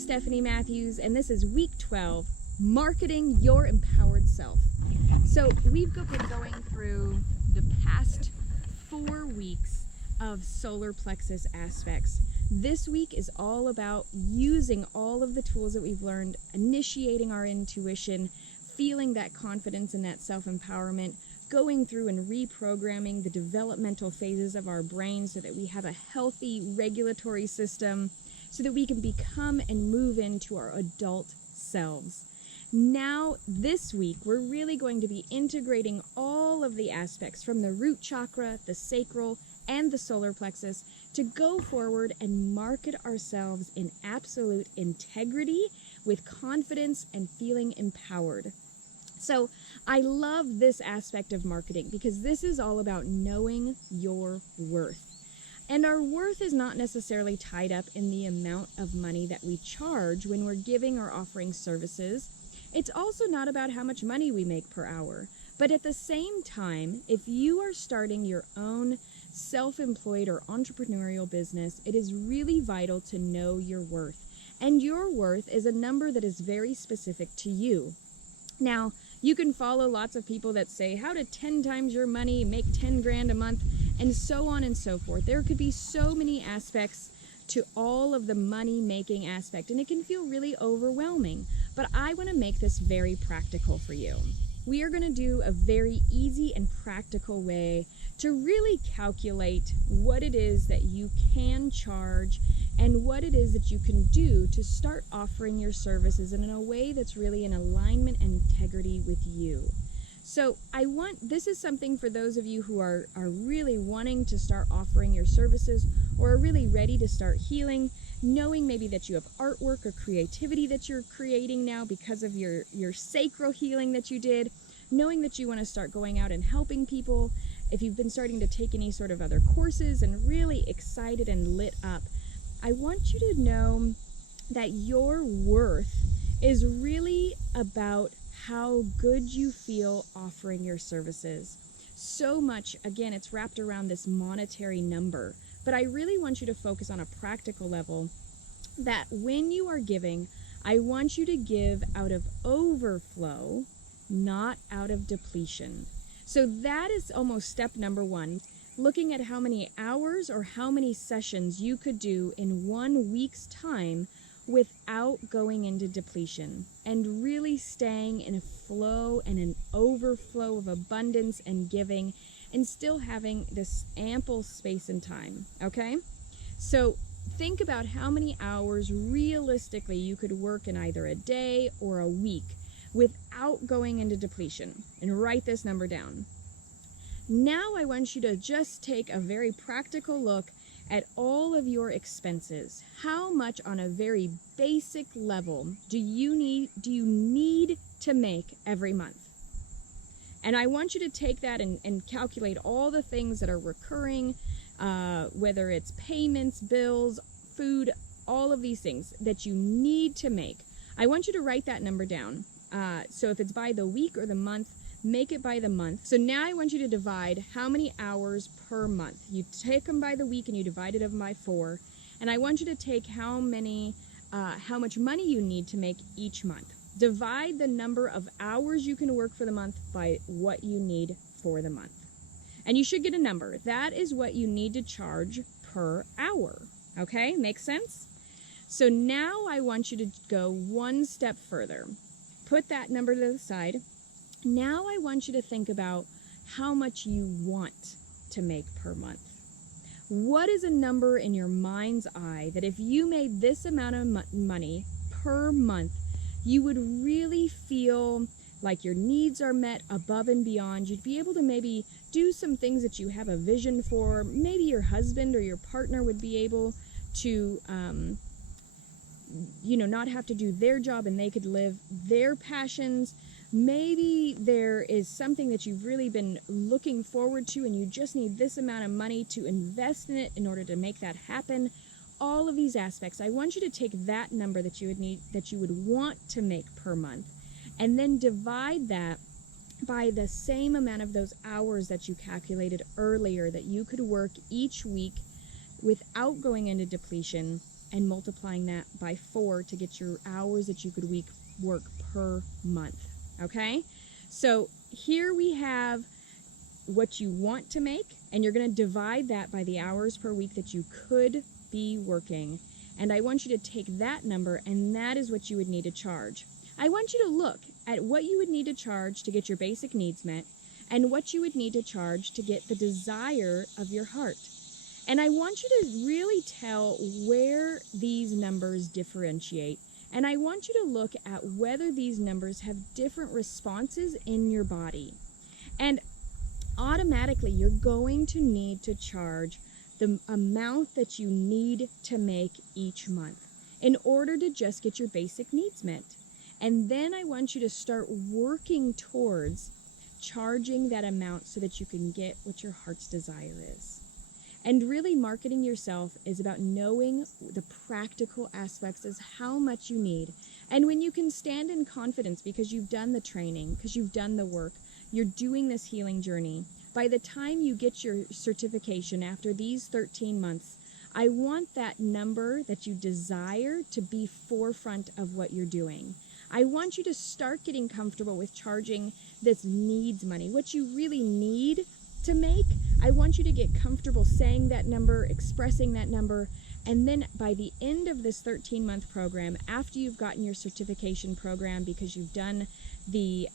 Stephanie Matthews, and this is week 12, Marketing Your Empowered Self. So we've been going through the past 4 weeks of solar plexus aspects. This week is all about using all of the tools that we've learned, initiating our intuition, feeling that confidence and that self-empowerment, going through and reprogramming the developmental phases of our brain so that we have a healthy regulatory system, so that we can become and move into our adult selves. Now, this week, we're really going to be integrating all of the aspects from the root chakra, the sacral, and the solar plexus to go forward and market ourselves in absolute integrity with confidence and feeling empowered. So I love this aspect of marketing because this is all about knowing your worth. And our worth is not necessarily tied up in the amount of money that we charge when we're giving or offering services. It's also not about how much money we make per hour. But at the same time, if you are starting your own self-employed or entrepreneurial business, it is really vital to know your worth. And your worth is a number that is very specific to you. Now, you can follow lots of people that say how to 10 times your money, make 10 grand a month, and so on and so forth. There could be so many aspects to all of the money-making aspect, and it can feel really overwhelming. But I want to make this very practical for you. We are going to do a very easy and practical way to really calculate what it is that you can charge and what it is that you can do to start offering your services in a way that's really in alignment and integrity with you. So this is something for those of you who are really wanting to start offering your services or are really ready to start healing, knowing maybe that you have artwork or creativity that you're creating now because of your sacral healing that you did, knowing that you want to start going out and helping people, if you've been starting to take any sort of other courses and really excited and lit up. I want you to know that your worth is really about how good you feel offering your services. So much, again, it's wrapped around this monetary number. But I really want you to focus on a practical level that when you are giving, I want you to give out of overflow, not out of depletion. So that is almost step number 1. Looking at how many hours or how many sessions you could do in 1 week's time without going into depletion and really staying in a flow and an overflow of abundance and giving and still having this ample space and time, okay? So think about how many hours realistically you could work in either a day or a week without going into depletion, and write this number down. Now I want you to just take a very practical look at all of your expenses. How much on a very basic level do you need to make every month? And I want you to take that and calculate all the things that are recurring, whether it's payments, bills, food, all of these things that you need to make. I want you to write that number down. So if it's by the week or the month, make it by the month. So now I want you to divide how many hours per month. You take them by the week and you divide it by 4. And I want you to take how much money you need to make each month. Divide the number of hours you can work for the month by what you need for the month. And you should get a number. That is what you need to charge per hour. Okay, makes sense? So now I want you to go one step further. Put that number to the side. Now I want you to think about how much you want to make per month. What is a number in your mind's eye that if you made this amount of money per month, you would really feel like your needs are met above and beyond? You'd be able to maybe do some things that you have a vision for. Maybe your husband or your partner would be able to not have to do their job and they could live their passions. Maybe there is something that you've really been looking forward to and you just need this amount of money to invest in it in order to make that happen. All of these aspects, I want you to take that number that you would want to make per month and then divide that by the same amount of those hours that you calculated earlier that you could work each week without going into depletion and multiplying that by 4 to get your hours that you could work per month. Okay? So here we have what you want to make, and you're going to divide that by the hours per week that you could be working. And I want you to take that number, and that is what you would need to charge. I want you to look at what you would need to charge to get your basic needs met, and what you would need to charge to get the desire of your heart. And I want you to really tell where these numbers differentiate. And I want you to look at whether these numbers have different responses in your body. And automatically, you're going to need to charge the amount that you need to make each month in order to just get your basic needs met. And then I want you to start working towards charging that amount so that you can get what your heart's desire is. And really, marketing yourself is about knowing the practical aspects as how much you need. And when you can stand in confidence because you've done the training, because you've done the work, you're doing this healing journey, by the time you get your certification after these 13 months, I want that number that you desire to be forefront of what you're doing. I want you to start getting comfortable with charging this needs money, what you really need to make. I want you to get comfortable saying that number, expressing that number, and then by the end of this 13-month program, after you've gotten your certification program because you've done the,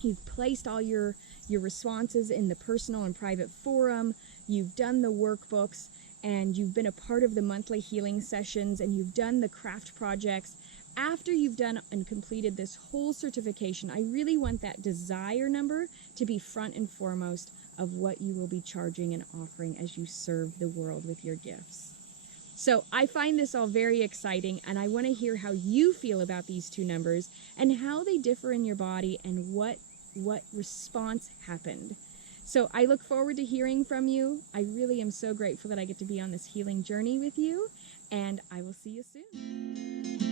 you've placed all your responses in the personal and private forum, you've done the workbooks, and you've been a part of the monthly healing sessions, and you've done the craft projects. After you've done and completed this whole certification, I really want that desire number to be front and foremost of what you will be charging and offering as you serve the world with your gifts. So I find this all very exciting, and I want to hear how you feel about these two numbers and how they differ in your body and what response happened. So I look forward to hearing from you. I really am so grateful that I get to be on this healing journey with you, and I will see you soon.